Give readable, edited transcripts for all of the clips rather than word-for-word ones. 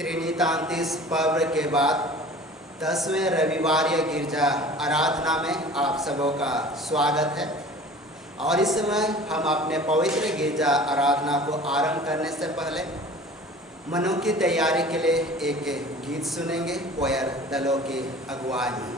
त्रिनितांतिस पर्व के बाद 10वें रविवार गिरजा आराधना में आप सबों का स्वागत है। और इस समय हम अपने पवित्र गिरजा आराधना को आरंभ करने से पहले मनों की तैयारी के लिए एक गीत सुनेंगे कोयर दलों की अगुवाई में।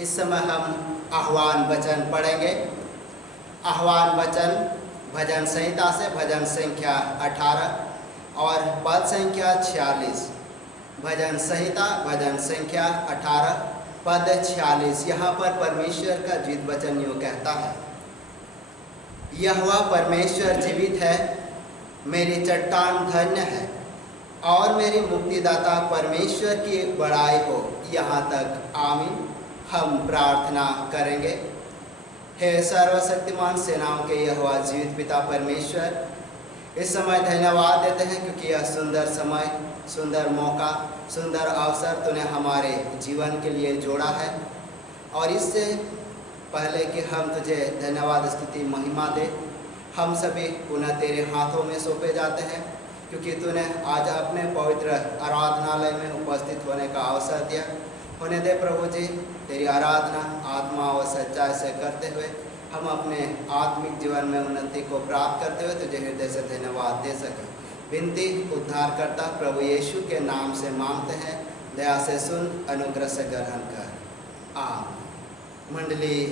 इस समय हम आह्वान वचन पढ़ेंगे। आह्वान वचन भजन संहिता से भजन संख्या 18 और पद संख्या 46। भजन संहिता भजन संख्या 18 पद 46। यहाँ पर परमेश्वर का जीवित वचन यूँ कहता है, यहोवा परमेश्वर जीवित है, मेरी चट्टान धन्य है और मेरी मुक्तिदाता परमेश्वर की बड़ाई हो यहाँ तक। आमीन। हम प्रार्थना करेंगे। हे सर्वशक्तिमान सेनाओं के यहोवा जीवित पिता परमेश्वर, इस समय धन्यवाद देते हैं क्योंकि यह सुंदर समय, सुंदर मौका, सुंदर अवसर तूने हमारे जीवन के लिए जोड़ा है। और इससे पहले कि हम तुझे धन्यवाद, स्तुति, महिमा दे, हम सभी पुनः तेरे हाथों में सौंपे जाते हैं क्योंकि तूने आज अपने पवित्र आराधनालय में उपस्थित होने का अवसर दिया। होने दे प्रभु जी, तेरी आराधना आत्मा और सच्चाई से करते हुए हम अपने आत्मिक जीवन में उन्नति को प्राप्त करते हुए तुझे हृदय से धन्यवाद दे सकें। विनती उद्धारकर्ता प्रभु यीशु के नाम से मांगते हैं, दया से सुन, अनुग्रह से ग्रहण कर। आमीन। मंडली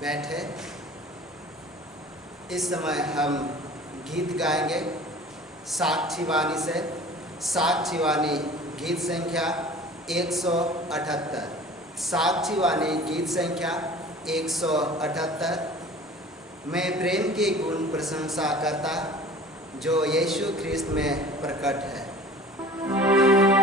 बैठे। इस समय हम गीत गाएंगे साक्षी वाणी से। साक्षी वाणी गीत संख्या 178। साक्षी वाणी गीत संख्या 178। मैं प्रेम की गुण प्रशंसा करता जो यीशु ख्रिस्त में प्रकट है। Amen.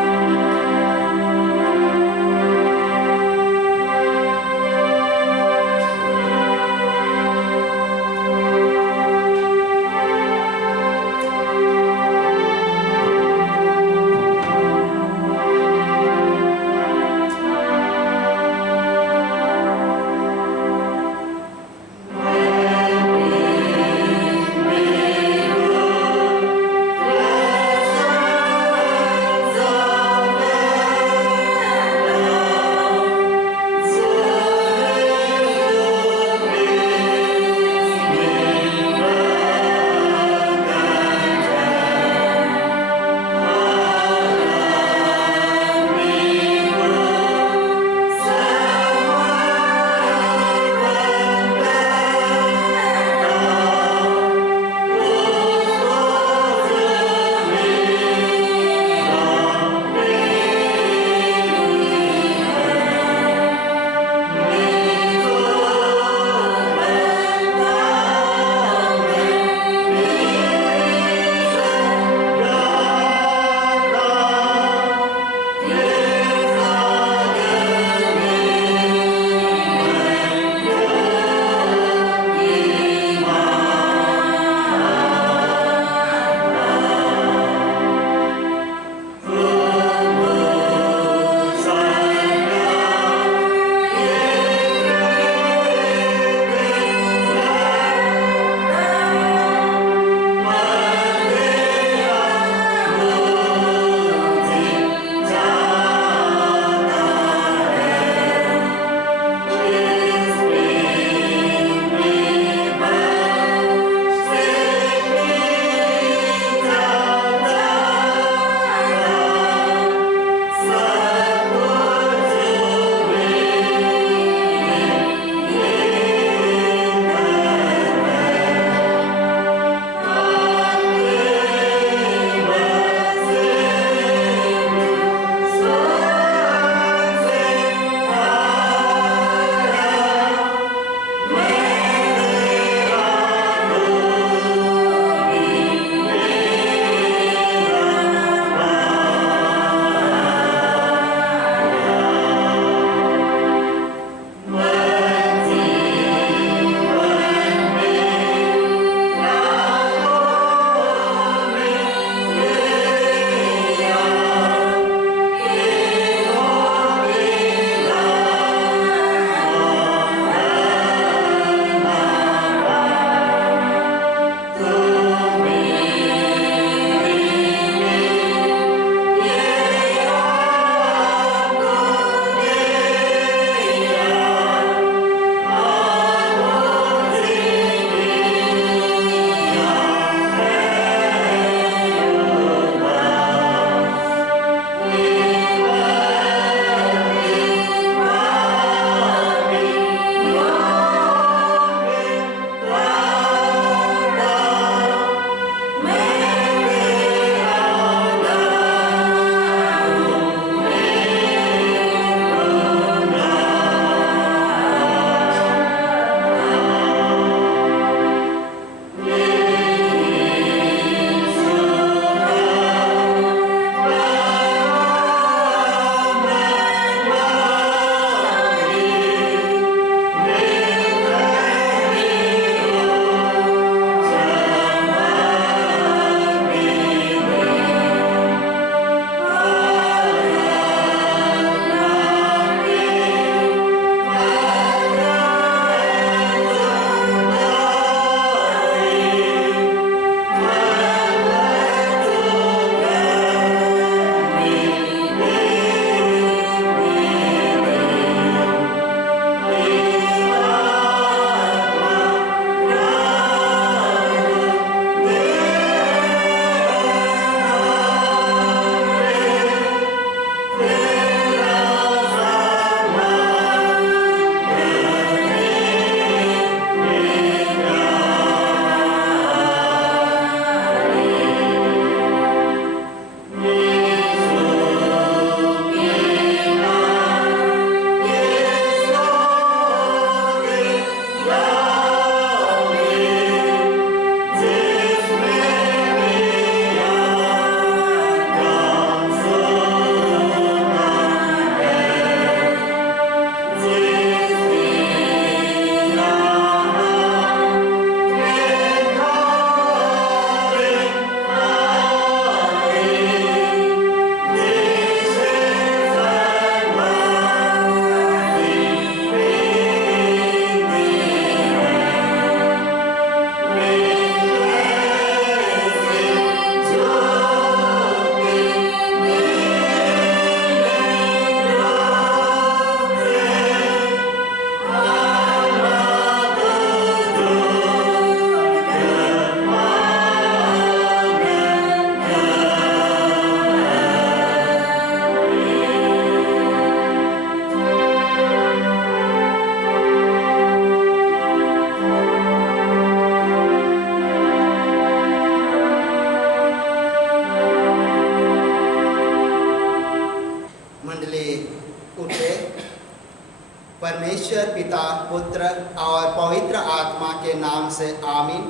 नाम से आमीन।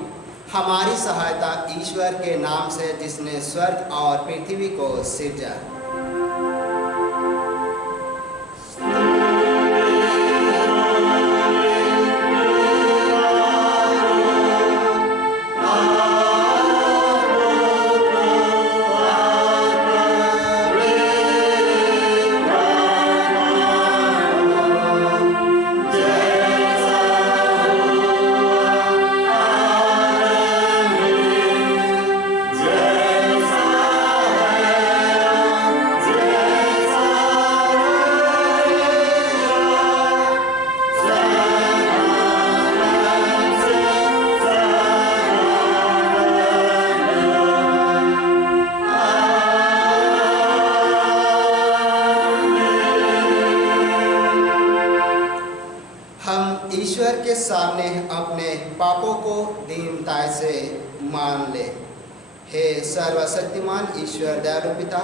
हमारी सहायता ईश्वर के नाम से जिसने स्वर्ग और पृथ्वी को सिरजा। ईश्वर के सामने अपने पापों को दीनता से मान ले। हे सर्वशक्तिमान ईश्वर दयालु पिता,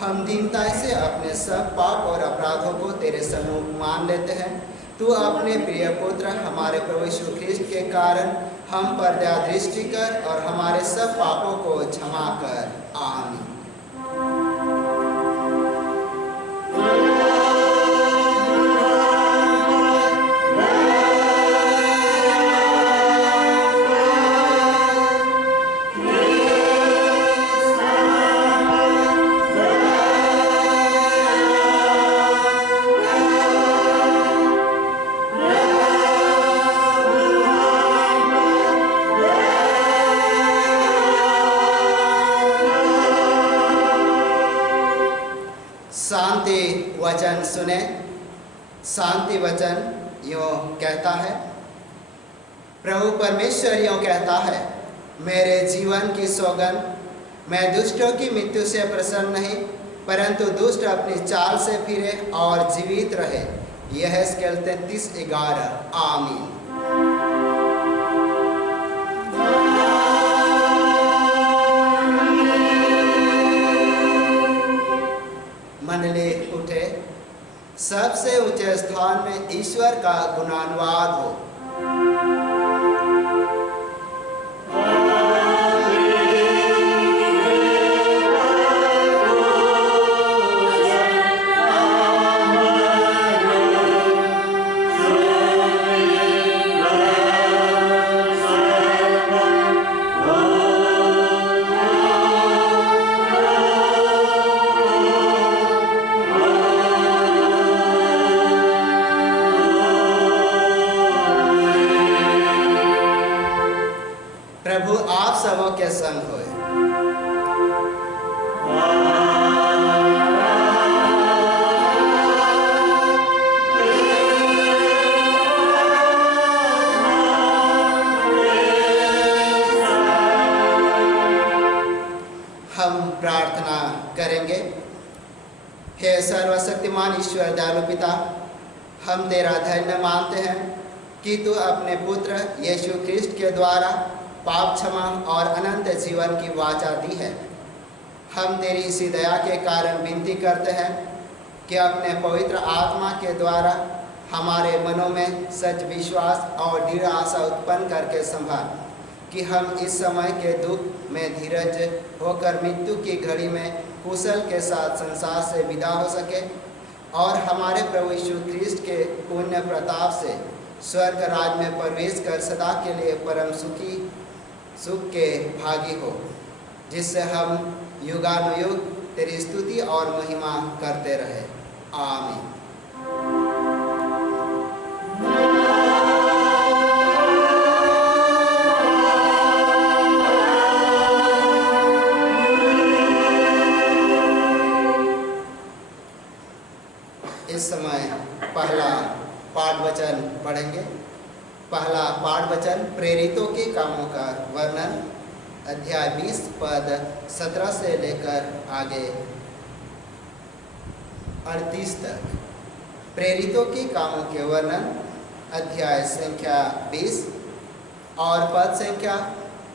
हम दीनता से अपने सब पाप और अपराधों को तेरे सम्मुख मान लेते हैं। तू अपने प्रिय पुत्र हमारे प्रभु यीशु ख्रिस्ट के कारण हम पर दया दृष्टि कर और हमारे सब पापों को क्षमा कर। आमीन। शांति वचन सुने। शांति वचन यूँ कहता है, प्रभु परमेश्वर यूँ कहता है, मेरे जीवन की सौगंध, मैं दुष्टों की मृत्यु से प्रसन्न नहीं, परंतु दुष्ट अपनी चाल से फिरे और जीवित रहे। यह Yehezkel 33:11। आमीन। मंडली उठे, सबसे ऊंचे स्थान में ईश्वर का गुणानुवाद हो। प्रभु आप सबों के संग होए। हम प्रार्थना करेंगे। हे सर्वशक्तिमान ईश्वर दयालु पिता, हम तेरा धन्य मानते हैं कि तू अपने पुत्र यीशु ख्रिस्ट के द्वारा पाप क्षमा और अनंत जीवन की वाचा दी है। हम तेरी इसी दया के कारण विनती करते हैं कि अपने पवित्र आत्मा के द्वारा हमारे मनों में सच विश्वास और दृढ़ आशा उत्पन्न करके संभाल कि हम इस समय के दुख में धीरज होकर मृत्यु की घड़ी में कुशल के साथ संसार से विदा हो सके और हमारे प्रभु यीशु ख्रिस्ट के पुण्य प्रताप से स्वर्ग राज में प्रवेश कर सदा के लिए परम सुख के भागी हो, जिससे हम युगानुयुग तेरी स्तुति और महिमा करते रहे। आमीन। इस समय पहला पाठ वचन पढ़ेंगे। पहला पाठ वचन प्रेरितों के कामों का वर्णन, अध्याय 20 पद 17 से लेकर आगे 38 तक। प्रेरितों के कामों के वर्णन, अध्याय संख्या 20 और पद संख्या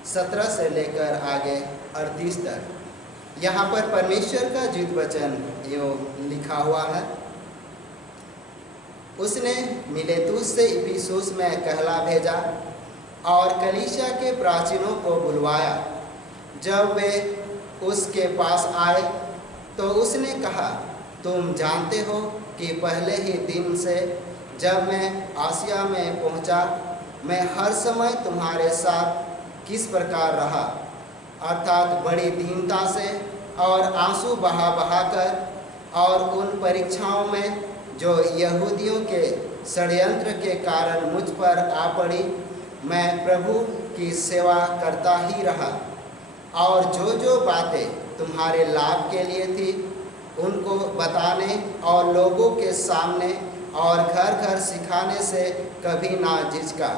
17 से लेकर आगे 38 तक। यहाँ पर परमेश्वर का जीवित वचन यूँ लिखा हुआ है। उसने मिलेतुस से इफिसुस में कहला भेजा और कलीसिया के प्राचीनों को बुलवाया। जब वे उसके पास आए तो उसने कहा, तुम जानते हो कि पहले ही दिन से जब मैं आसिया में पहुंचा, मैं हर समय तुम्हारे साथ किस प्रकार रहा, अर्थात बड़ी दीनता से और आंसू बहा बहा कर, और उन परीक्षाओं में जो यहूदियों के षड्यंत्र के कारण मुझ पर आ पड़ी, मैं प्रभु की सेवा करता ही रहा, और जो जो बातें तुम्हारे लाभ के लिए थी उनको बताने और लोगों के सामने और घर घर सिखाने से कभी ना झिझका,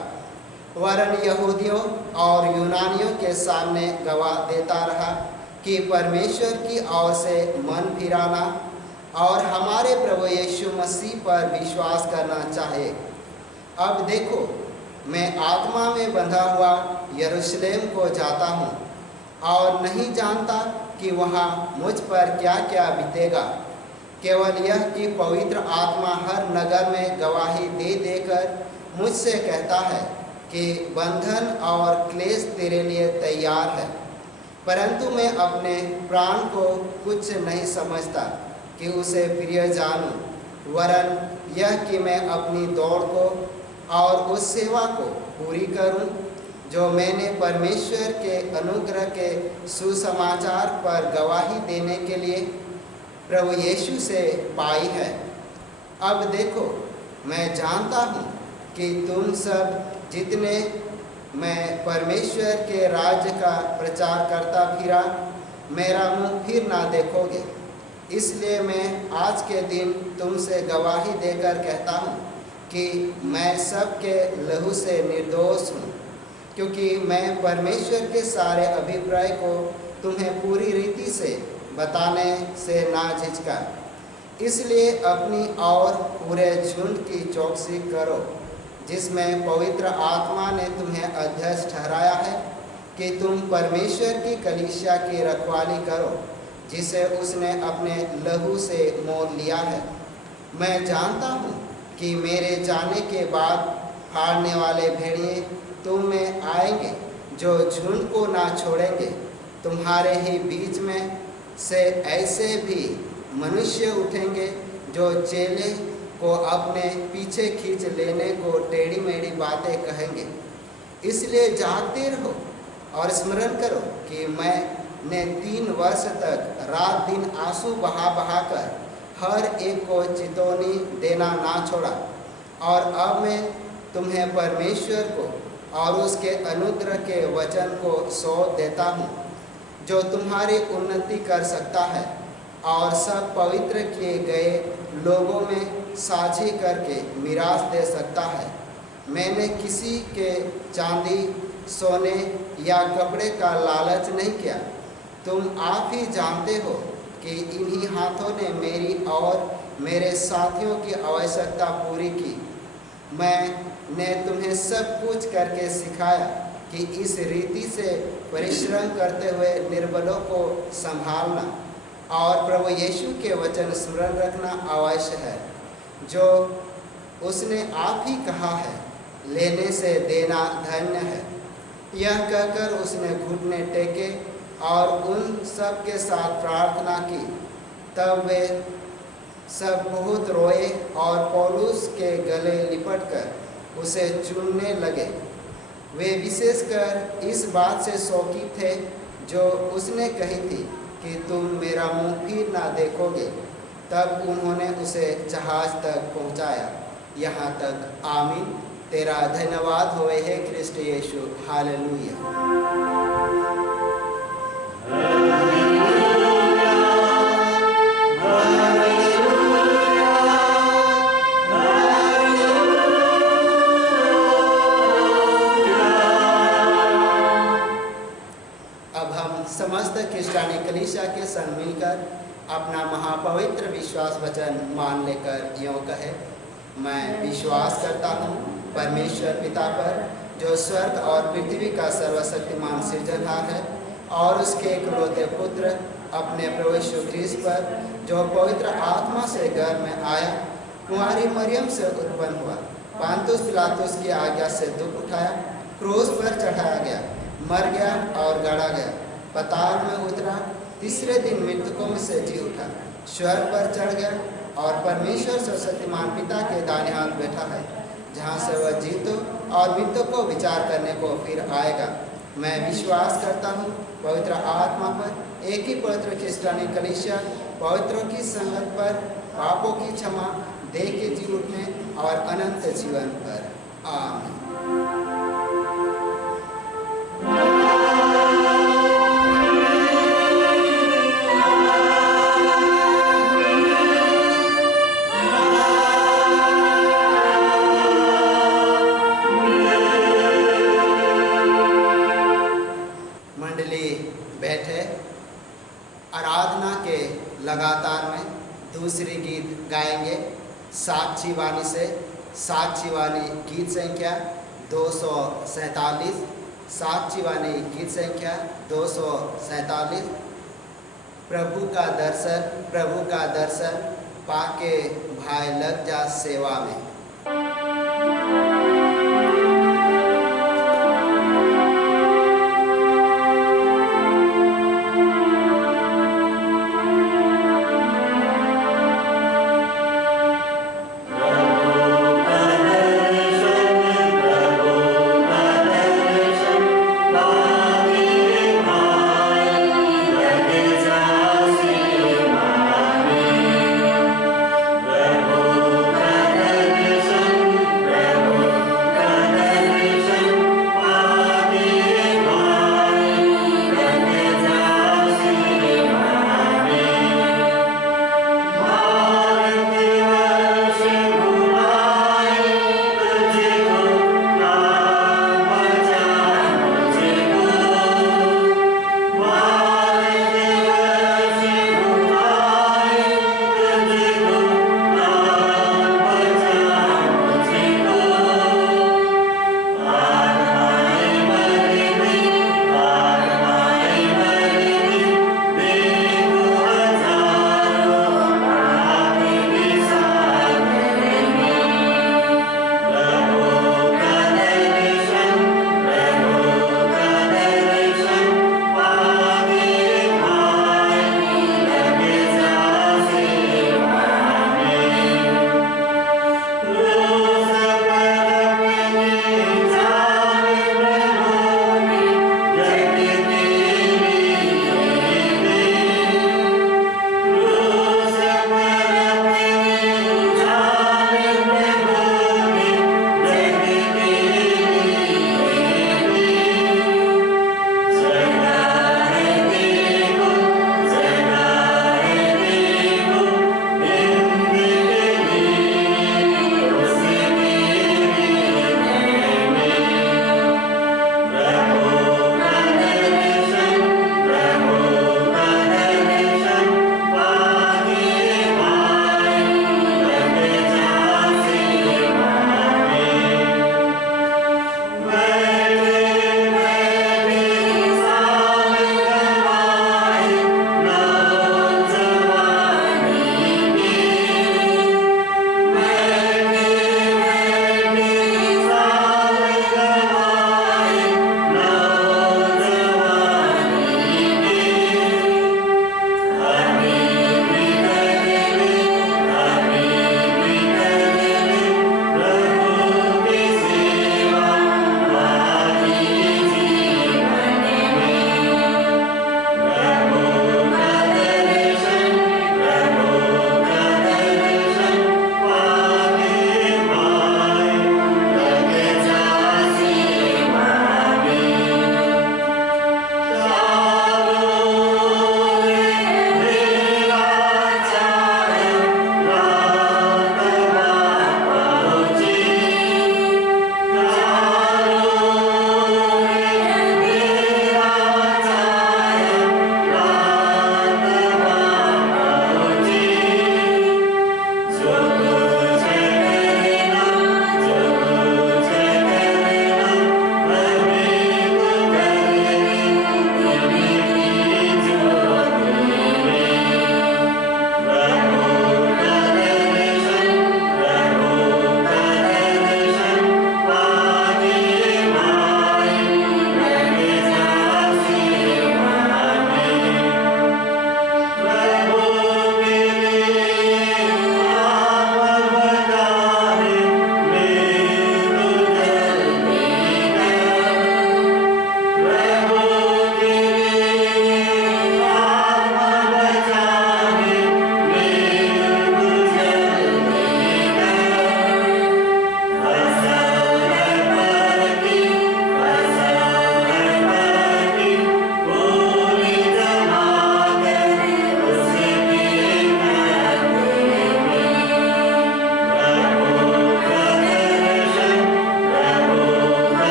वरन यहूदियों और यूनानियों के सामने गवाह देता रहा कि परमेश्वर की ओर से मन फिराना और हमारे प्रभु यीशु मसीह पर विश्वास करना चाहिए। अब देखो, मैं आत्मा में बंधा हुआ यरूशलेम को जाता हूँ और नहीं जानता कि वहाँ मुझ पर क्या क्या बीतेगा। केवल यह कि पवित्र आत्मा हर नगर में गवाही दे देकर मुझसे कहता है कि बंधन और क्लेश तेरे लिए तैयार है, परंतु मैं अपने प्राण को कुछ नहीं समझता कि उसे प्रिय जानूं, वरन यह कि मैं अपनी दौड़ को और उस सेवा को पूरी करूं जो मैंने परमेश्वर के अनुग्रह के सुसमाचार पर गवाही देने के लिए प्रभु यीशु से पाई है। अब देखो, मैं जानता हूँ कि तुम सब जितने मैं परमेश्वर के राज्य का प्रचार करता फिरा, मेरा मुँह फिर ना देखोगे। इसलिए मैं आज के दिन तुमसे गवाही देकर कहता हूँ कि मैं सबके लहू से निर्दोष हूँ, क्योंकि मैं परमेश्वर के सारे अभिप्राय को तुम्हें पूरी रीति से बताने से ना झिझका। इसलिए अपनी और पूरे झुंड की चौकसी करो, जिसमें पवित्र आत्मा ने तुम्हें अध्यक्ष ठहराया है कि तुम परमेश्वर की कलीसिया की रखवाली करो, जिसे उसने अपने लहू से मोल लिया है। मैं जानता हूँ कि मेरे जाने के बाद फाड़ने वाले भेड़िए तुम में आएंगे, जो झुंड को ना छोड़ेंगे। तुम्हारे ही बीच में से ऐसे भी मनुष्य उठेंगे जो चेले को अपने पीछे खींच लेने को टेढ़ी मेढ़ी बातें कहेंगे। इसलिए जागते रहो और स्मरण करो कि मैंने 3 वर्ष तक रात दिन आंसू बहा बहा कर हर एक को चेतावनी देना ना छोड़ा, और अब मैं तुम्हें परमेश्वर को और उसके अनुग्रह के वचन को सौंप देता हूँ, जो तुम्हारी उन्नति कर सकता है और सब पवित्र किए गए लोगों में साझी करके मीरास दे सकता है। मैंने किसी के चांदी, सोने या कपड़े का लालच नहीं किया। तुम आप ही जानते हो कि इन्हीं हाथों ने मेरी और मेरे साथियों की आवश्यकता पूरी की। मैंने तुम्हें सब कुछ करके सिखाया कि इस रीति से परिश्रम करते हुए निर्बलों को संभालना और प्रभु यीशु के वचन स्मरण रखना आवश्यक है, जो उसने आप ही कहा है, लेने से देना धन्य है। यह कहकर उसने घुटने टेके और उन सब के साथ प्रार्थना की। तब वे सब बहुत रोए और पौलुस के गले लिपटकर उसे चूमने लगे। वे विशेषकर इस बात से शौकी थे जो उसने कही थी कि तुम मेरा मुंह फिर ना देखोगे। तब उन्होंने उसे जहाज तक पहुंचाया। यहाँ तक आमीन। तेरा धन्यवाद होए हे क्रिस्ट यीशु। हालेलुया। समस्त क्रिस्टियानी कलीसिया के संग मिलकर अपना महापवित्र विश्वास वचन मान लेकर यों कहे, मैं विश्वास करता हूँ परमेश्वर पिता पर, जो स्वर्ग और पृथ्वी का सर्वशक्तिमान सृजनहार है, और उसके इकलौते पुत्र अपने प्रभु यीशु ख्रीस्त पर, जो पवित्र आत्मा से गर्भ में आया, कुंवारी मरियम से उत्पन्न हुआ, पांतुस पिलातुस की आज्ञा से दुख उठाया, क्रूस पर चढ़ाया गया, मर गया और गाड़ा गया, पाताल में उतरा, तीसरे दिन मृतकों में से जी उठा, स्वर्ग पर चढ़ गया और परमेश्वर सर्वशक्तिमान पिता के दाहिने हाथ बैठा है, जहाँ से वह जीतों और मृतकों को विचार करने को फिर आएगा। मैं विश्वास करता हूँ पवित्र आत्मा पर, एक ही पवित्र ख्रिस्तानी कलीसिया, पवित्रों की संगत पर, पापों की क्षमा, देह के जी उठने और अनंत जीवन पर। आमीन। आराधना के लगातार में दूसरी गीत गाएंगे साक्षी वाणी से। साक्षी वाणी गीत संख्या 247। साक्षी वाणी गीत संख्या 247। प्रभु का दर्शन पाके भाई लग जा सेवा में। Amen.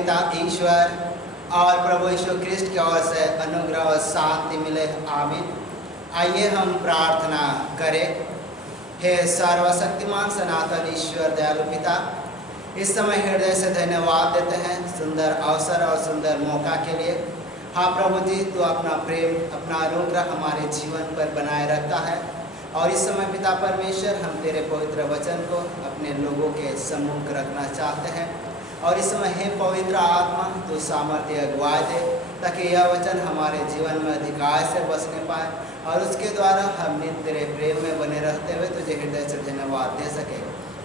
पिता ईश्वर और प्रभु यीशु ख्रिस्ट की ओर से अनुग्रह और शांति मिले, आमीन। आइए हम प्रार्थना करें। हे सर्वशक्तिमान सनातन ईश्वर दयालु पिता, इस समय हृदय से धन्यवाद देते हैं सुंदर अवसर और सुंदर मौका के लिए। हाँ प्रभु जी, तू अपना प्रेम, अपना अनुग्रह हमारे जीवन पर बनाए रखता है और इस समय पिता परमेश्वर, हम तेरे पवित्र वचन को अपने लोगों के सम्मुख रखना चाहते हैं और इस समय हे पवित्र आत्मा, तू सामर्थ्य अगुवाई दे ताकि यह वचन हमारे जीवन में अधिकार से बसने पाए और उसके द्वारा हम नित्य तेरे प्रेम में बने रहते हुए तुझे हृदय से धन्यवाद दे सके।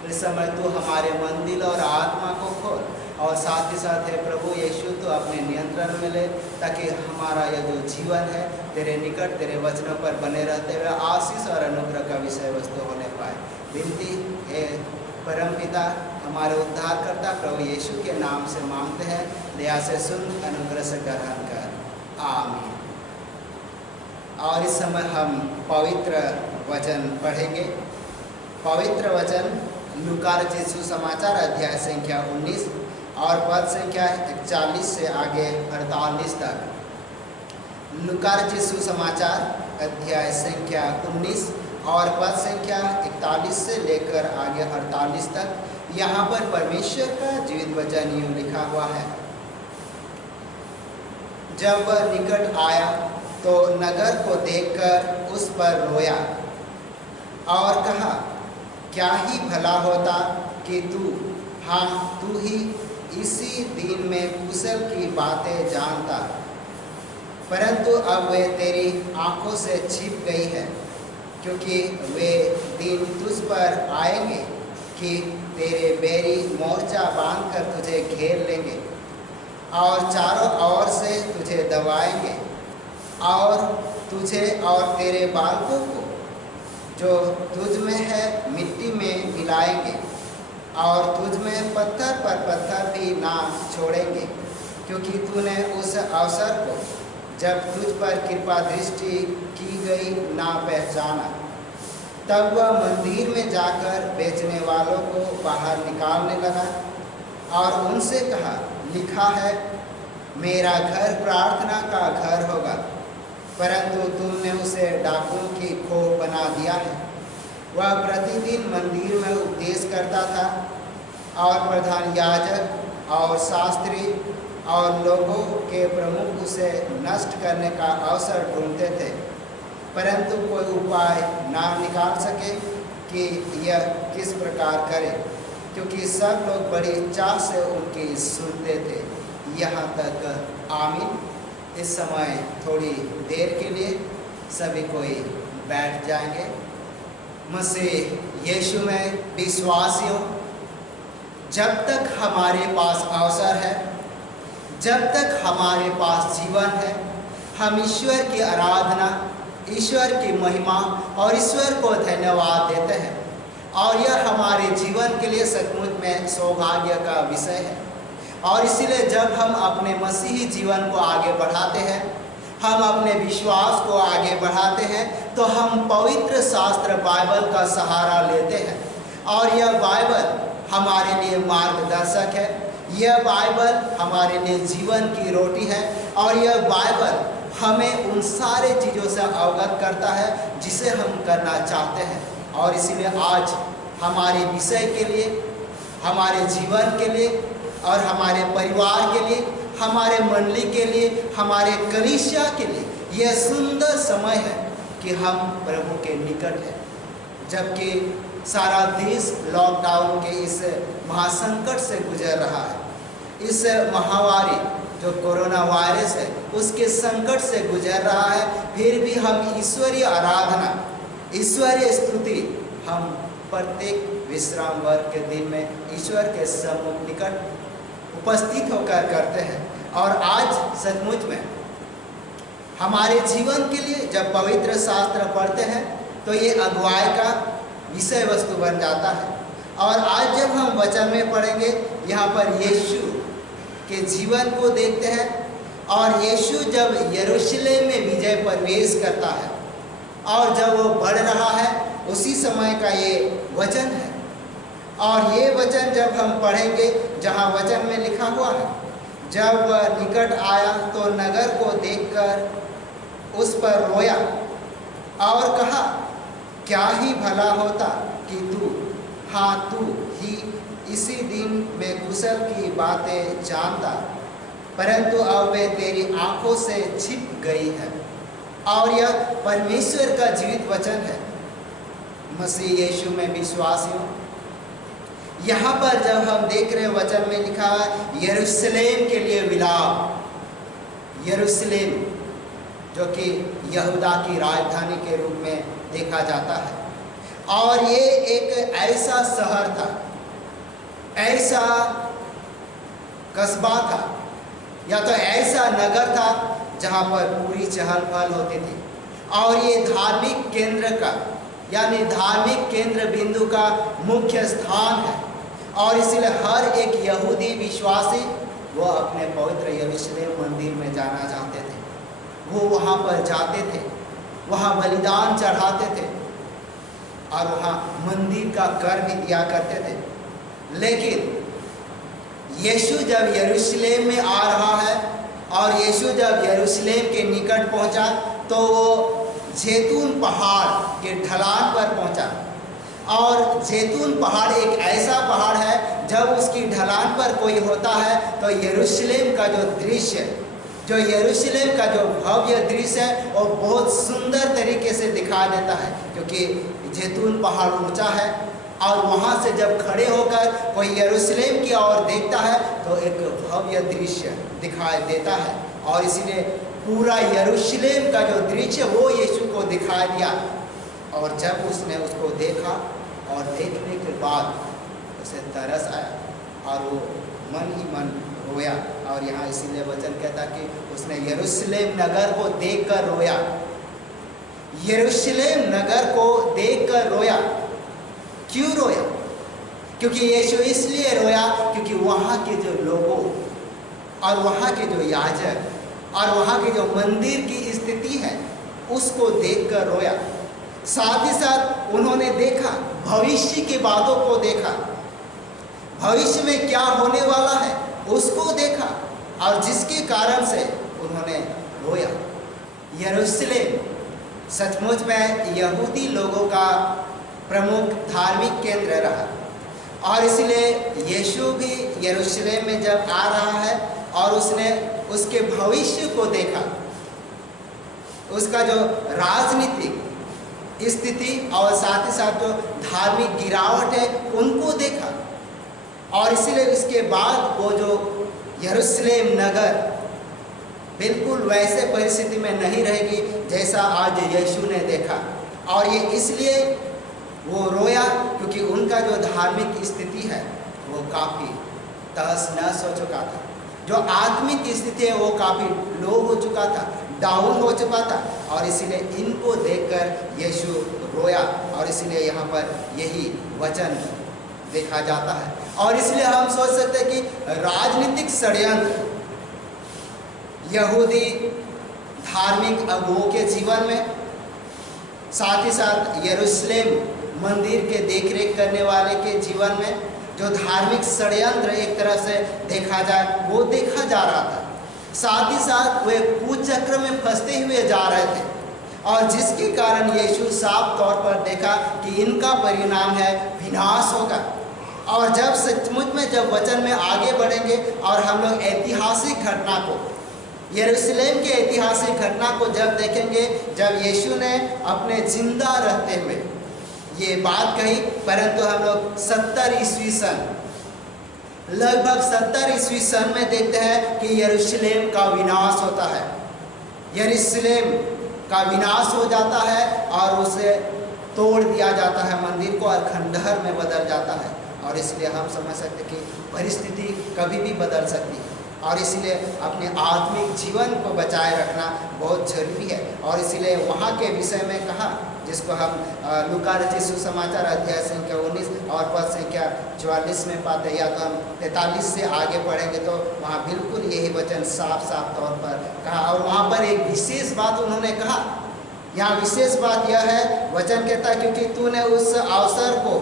इस समय तू हमारे मन, दिल और आत्मा को खोल और साथ ही साथ हे प्रभु यीशु, तू अपने नियंत्रण में ले ताकि हमारा यह जो जीवन है तेरे निकट, तेरे वचनों पर बने रहते हुए आशीष और अनुग्रह का विषय वस्तु होने पाए। विनती हे परमपिता, हमारे उद्धारकर्ता प्रभु यीशु के नाम से मांगते हैं, दया से सुन, अनुग्रह से ग्रहण कर, आमीन। और इस समय हम पवित्र वचन पढ़ेंगे। पवित्र वचन लूका रचित सुसमाचार अध्याय संख्या 19 और पद संख्या 41 से आगे 48 तक। लूका रचित सुसमाचार अध्याय संख्या 19 और पद संख्या 41 से लेकर आगे 48 तक। यहाँ पर परमेश्वर का जीवित वचन यूँ लिखा हुआ है। जब वह निकट आया तो नगर को देखकर उस पर रोया और कहा, क्या ही भला होता कि तू ही इसी दिन में कुशल की बातें जानता, परंतु अब वे तेरी आंखों से छिप गई है, क्योंकि वे दिन तुझ पर आएंगे कि तेरे बैरी मोर्चा बांधकर तुझे घेर लेंगे और चारों ओर से तुझे दबाएंगे और तुझे और तेरे बालकों को जो तुझ में है मिट्टी में मिलाएंगे और तुझ में पत्थर पर पत्थर भी ना छोड़ेंगे, क्योंकि तूने उस अवसर को जब तुझ पर कृपा दृष्टि की गई ना पहचाना। तब वह मंदिर में जाकर बेचने वालों को बाहर निकालने लगा और उनसे कहा, लिखा है, मेरा घर प्रार्थना का घर होगा, परंतु तुमने उसे डाकुओं की खोह बना दिया है। वह प्रतिदिन मंदिर में उपदेश करता था और प्रधान याजक और शास्त्री और लोगों के प्रमुख उसे नष्ट करने का अवसर ढूंढते थे, परंतु कोई उपाय ना निकाल सके कि यह किस प्रकार करे, क्योंकि सब लोग बड़ी चाह से उनकी सुनते थे। यहाँ तक, आमीन। इस समय थोड़ी देर के लिए सभी कोई बैठ जाएंगे। मसीह यीशु में विश्वासियों, जब तक हमारे पास अवसर है, जब तक हमारे पास जीवन है, हम ईश्वर की आराधना, ईश्वर की महिमा और ईश्वर को धन्यवाद देते हैं और यह हमारे जीवन के लिए सचमुच में सौभाग्य का विषय है। और इसीलिए जब हम अपने मसीही जीवन को आगे बढ़ाते हैं, हम अपने विश्वास को आगे बढ़ाते हैं, तो हम पवित्र शास्त्र बाइबल का सहारा लेते हैं और यह बाइबल हमारे लिए मार्गदर्शक है, यह बाइबल हमारे लिए जीवन की रोटी है और यह बाइबल हमें उन सारे चीज़ों से अवगत करता है जिसे हम करना चाहते हैं। और इसीलिए आज हमारे विषय के लिए, हमारे जीवन के लिए और हमारे परिवार के लिए, हमारे मंडली के लिए, हमारे कलीसिया के लिए यह सुंदर समय है कि हम प्रभु के निकट हैं। जबकि सारा देश लॉकडाउन के इस महासंकट से गुजर रहा है, इस महामारी जो कोरोना वायरस है उसके संकट से गुजर रहा है, फिर भी हम ईश्वरीय आराधना, ईश्वरीय स्तुति हम प्रत्येक विश्राम वर्ग के दिन में ईश्वर के सम्मुख निकट उपस्थित होकर करते हैं। और आज सचमुच में हमारे जीवन के लिए जब पवित्र शास्त्र पढ़ते हैं तो ये अगुवाई का विषय वस्तु बन जाता है। और आज जब हम वचन में पढ़ेंगे, यहाँ पर यीशु के जीवन को देखते हैं और यीशु जब यरूशलेम में विजय प्रवेश करता है और जब वो बढ़ रहा है, उसी समय का ये वचन है। और ये वचन जब हम पढ़ेंगे, जहाँ वचन में लिखा हुआ है जब वह निकट आया तो नगर को देखकर उस पर रोया और कहा, क्या ही भला होता कि तू ही इसी दिन में कुशल की बातें जानता, परंतु अब वे तेरी आंखों से छिप गई है। और यह परमेश्वर का जीवित वचन है। मसीह यीशु में विश्वासियों, यहाँ पर जब हम देख रहे वचन में लिखा है यरूशलेम के लिए विलाप, यरूशलेम जो कि यहूदा की राजधानी के रूप में देखा जाता है। और ये एक ऐसा शहर था, ऐसा कस्बा था, या तो ऐसा नगर था जहाँ पर पूरी चहल पहल होती थी। और ये धार्मिक केंद्र का यानी धार्मिक केंद्र बिंदु का मुख्य स्थान है। और इसलिए हर एक यहूदी विश्वासी वो अपने पवित्र यरूशलेम मंदिर में जाना चाहते थे। वो वहाँ पर जाते थे, वहाँ बलिदान चढ़ाते थे और वहाँ मंदिर का कर भी दिया करते थे। लेकिन यीशु जब यरूशलेम में आ रहा है और यीशु जब यरूशलेम के निकट पहुँचा तो वो जैतून पहाड़ के ढलान पर पहुँचा। और जैतून पहाड़ एक ऐसा पहाड़ है जब उसकी ढलान पर कोई होता है तो यरूशलेम का जो दृश्य, जो यरूशलेम का जो भव्य दृश्य है वो बहुत सुंदर तरीके से दिखाई देता है, क्योंकि जैतून पहाड़ ऊंचा है। और वहाँ से जब खड़े होकर कोई यरूशलेम की ओर देखता है तो एक भव्य दृश्य दिखाई देता है। और इसलिए पूरा यरूशलेम का जो दृश्य वो यीशु को दिखाई दिया। और जब उसने उसको देखा और देखने के बाद उसे तरस आया और वो मन ही मन रोया। और यहाँ इसीलिए वचन कहता कि उसने यरूशलेम नगर को देखकर रोया, यरूशलेम नगर को देखकर रोया। क्यों रोया? क्योंकि यीशु इसलिए रोया क्योंकि वहाँ के जो लोगों और वहाँ के जो याजक और वहाँ के जो मंदिर की स्थिति है उसको देखकर रोया। साथ ही साथ उन्होंने देखा, भविष्य की बातों को देखा, भविष्य में क्या होने वाला है उसको देखा, और जिसके कारण से उन्होंने रोया। यरूशलेम सचमुच में यहूदी लोगों का प्रमुख धार्मिक केंद्र रहा। और इसलिए यीशु भी यरूशलेम में जब आ रहा है और उसने उसके भविष्य को देखा, उसका जो राजनीतिक स्थिति और साथ ही साथ जो धार्मिक गिरावट है उनको देखा। और इसलिए इसके बाद वो जो यरूशलेम नगर बिल्कुल वैसे परिस्थिति में नहीं रहेगी जैसा आज यीशु ने देखा। और ये इसलिए वो रोया क्योंकि उनका जो धार्मिक स्थिति है वो काफ़ी तहस नहस हो चुका था। जो आत्मिक स्थिति है वो काफ़ी लो हो चुका था, डाउन हो चुका था। और इसीलिए इनको देखकर यीशु रोया। और इसलिए यहाँ पर यही वचन देखा जाता है। और इसलिए हम सोच सकते हैं कि राजनीतिक षड्यंत्र यहूदी धार्मिक अगुओं के जीवन में, साथ ही साथ यरूशलेम मंदिर के देखरेख करने वाले के जीवन में जो धार्मिक षड्यंत्र एक तरह से देखा जाए वो देखा जा रहा था। साथ ही साथ वे कुचक्र में फंसते हुए जा रहे थे, और जिसके कारण यीशु साफ तौर पर देखा कि इनका परिणाम है विनाश होगा। और जब सचमुच में जब वचन में आगे बढ़ेंगे और हम लोग ऐतिहासिक घटना को, यरूशलेम के ऐतिहासिक घटना को जब देखेंगे, जब यीशु ने अपने जिंदा रहते हुए ये बात कही, परंतु हम लोग 70 ईस्वी सन, लगभग 70 ईस्वी सन में देखते हैं कि यरूशलेम का विनाश होता है। यरूशलेम का विनाश हो जाता है और उसे तोड़ दिया जाता है, मंदिर को, और खंडहर में बदल जाता है। और इसलिए हम समझ सकते कि परिस्थिति कभी भी बदल सकती है। और इसलिए अपने आत्मिक जीवन को बचाए रखना बहुत जरूरी है। और इसलिए वहाँ के विषय में कहा, जिसको हम लूका रचित सुसमाचार अध्याय संख्या 19 और पद संख्या 44 में पाते हैं, या तो हम 43 से आगे पढ़ेंगे तो वहाँ बिल्कुल यही वचन साफ साफ तौर पर कहा। और वहाँ पर एक विशेष बात उन्होंने कहा। यहाँ विशेष बात यह है, वचन कहता है, क्योंकि तूने उस अवसर को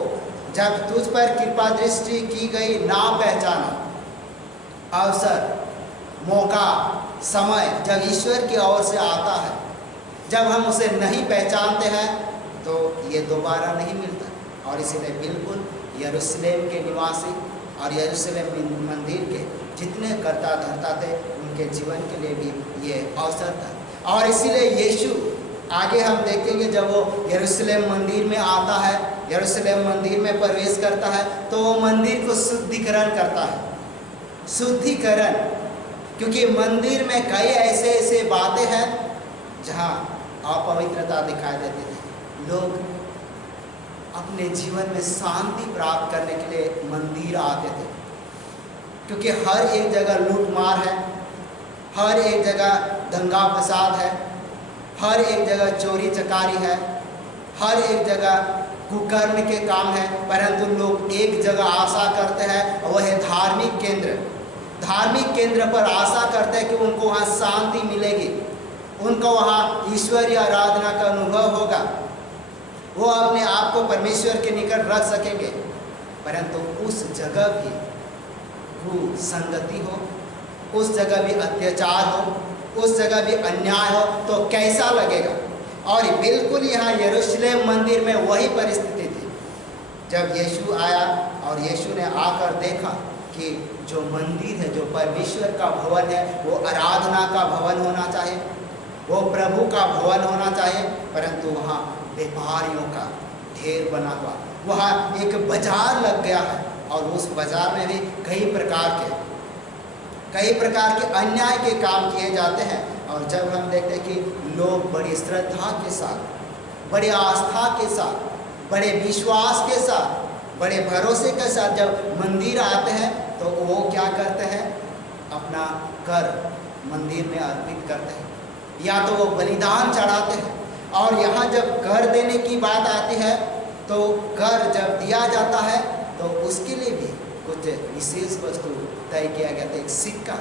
जब तुझ पर कृपा दृष्टि की गई ना पहचाना। अवसर मौका, समय जब ईश्वर की ओर से आता है, जब हम उसे नहीं पहचानते हैं तो ये दोबारा नहीं मिलता। और इसीलिए बिल्कुल यरूशलेम के निवासी और यरूशलेम मंदिर के जितने कर्ता धर्ता थे उनके जीवन के लिए भी ये अवसर था। और इसीलिए यीशु आगे हम देखेंगे जब वो यरूशलेम मंदिर में आता है, यरूशलेम मंदिर में प्रवेश करता है तो वो मंदिर को शुद्धिकरण करता है। शुद्धिकरण, क्योंकि मंदिर में कई ऐसे ऐसे बातें हैं जहाँ अपवित्रता दिखाई देती थी। लोग अपने जीवन में शांति प्राप्त करने के लिए मंदिर आते थे, क्योंकि हर एक जगह लूटमार है, हर एक जगह दंगा फसाद है, हर एक जगह चोरी चकारी है, हर एक जगह कुकर्म के काम है। परंतु लोग एक जगह आशा करते हैं, वह है धार्मिक केंद्र। धार्मिक केंद्र पर आशा करते हैं कि उनको वहाँ शांति मिलेगी, उनको वहाँ ईश्वरीय आराधना का अनुभव होगा, वो अपने आप को परमेश्वर के निकट रख सकेंगे। परंतु उस जगह भी कुसंगति हो, उस जगह भी अत्याचार हो, उस जगह भी अन्याय हो तो कैसा लगेगा। और बिल्कुल यहाँ यरूशलेम मंदिर में वही परिस्थिति थी। जब यीशु आया और यीशु ने आकर देखा कि जो मंदिर है, जो परमेश्वर का भवन है, वो आराधना का भवन होना चाहिए, वो प्रभु का भवन होना चाहिए, परंतु वहाँ व्यापारियों का ढेर बना हुआ, वहाँ एक बाजार लग गया है और उस बाजार में भी कई प्रकार के अन्याय के काम किए जाते हैं। और जब हम देखते हैं कि लोग बड़ी श्रद्धा के साथ, बड़ी आस्था के साथ, बड़े विश्वास के साथ, बड़े भरोसे के साथ जब मंदिर आते हैं तो वो क्या करते हैं, अपना कर मंदिर में अर्पित करते हैं, या तो वो बलिदान चढ़ाते हैं। और यहाँ जब कर देने की बात आती है तो कर जब दिया जाता है तो उसके लिए भी कुछ विशेष वस्तु तय किया गया था, एक सिक्का।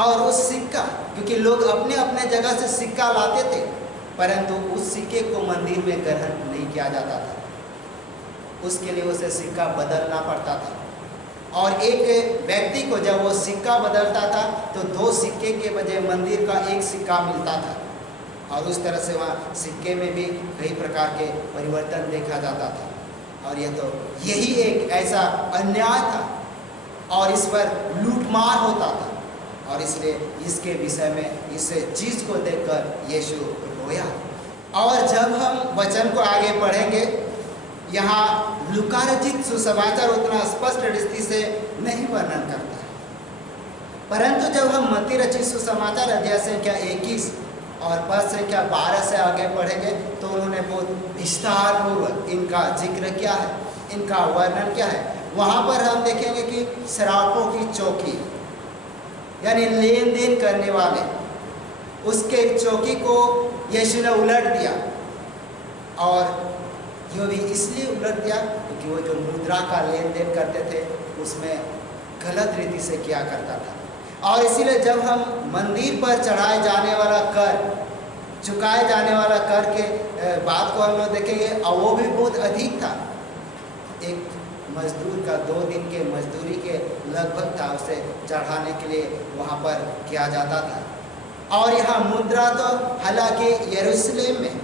और उस सिक्का, क्योंकि लोग अपने अपने जगह से सिक्का लाते थे, परंतु उस सिक्के को मंदिर में ग्रहण नहीं किया जाता था, उसके लिए उसे सिक्का बदलना पड़ता था। और एक व्यक्ति को जब वो सिक्का बदलता था तो 2 सिक्के के बजाय मंदिर का 1 सिक्का मिलता था। और उस तरह से वहाँ सिक्के में भी कई प्रकार के परिवर्तन देखा जाता था। और ये तो यही एक ऐसा अन्याय था और इस पर लूटमार होता था। और इसलिए इसके विषय में इस चीज़ को देखकर यीशु रोया। और जब हम वचन को आगे पढ़ेंगे, यहाँ लूका रचित सुसमाचार उतना स्पष्ट दृष्टि से नहीं वर्णन करता है, परंतु जब हम मत्ती रचित सुसमाचार अध्याय संख्या 21 और पद संख्या 12 से आगे पढ़ेंगे तो उन्होंने बहुत विस्तार पूर्वक इनका जिक्र किया है, इनका वर्णन किया है। वहाँ पर हम देखेंगे कि शराबों की चौकी, यानी लेन देन करने वाले, उसके चौकी को यीशु ने उलट दिया। और ये भी इसलिए उलट दिया क्योंकि वो जो मुद्रा का लेन देन करते थे उसमें गलत रीति से किया करता था। और इसीलिए जब हम मंदिर पर चढ़ाए जाने वाला कर, चुकाए जाने वाला कर के बात को हम लोग देखेंगे, और वो भी बहुत अधिक था। एक मजदूर का 2 दिन के मजदूरी के लगभग था, उसे चढ़ाने के लिए वहाँ पर किया जाता था। और यहाँ मुद्रा तो हालांकि यरूशलेम में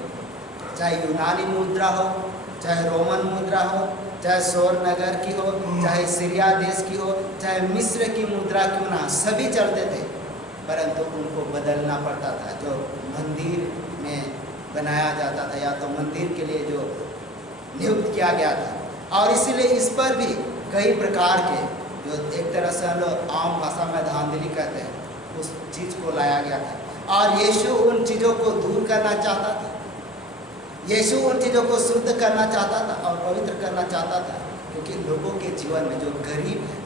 चाहे यूनानी मुद्रा हो, चाहे रोमन मुद्रा हो, चाहे सोर नगर की हो, चाहे सीरिया देश की हो, चाहे मिस्र की मुद्रा क्यों ना, सभी चलते थे, परंतु उनको बदलना पड़ता था जो मंदिर में बनाया जाता था या तो मंदिर के लिए जो नियुक्त किया गया था। और इसीलिए इस पर भी कई प्रकार के, जो एक तरह से हम लोग आम भाषा में धांधली कहते हैं, उस चीज़ को लाया गया था। और यीशु उन चीज़ों को दूर करना चाहता था, यीशु उन चीज़ों को शुद्ध करना चाहता था और पवित्र करना चाहता था, क्योंकि लोगों के जीवन में जो गरीब है,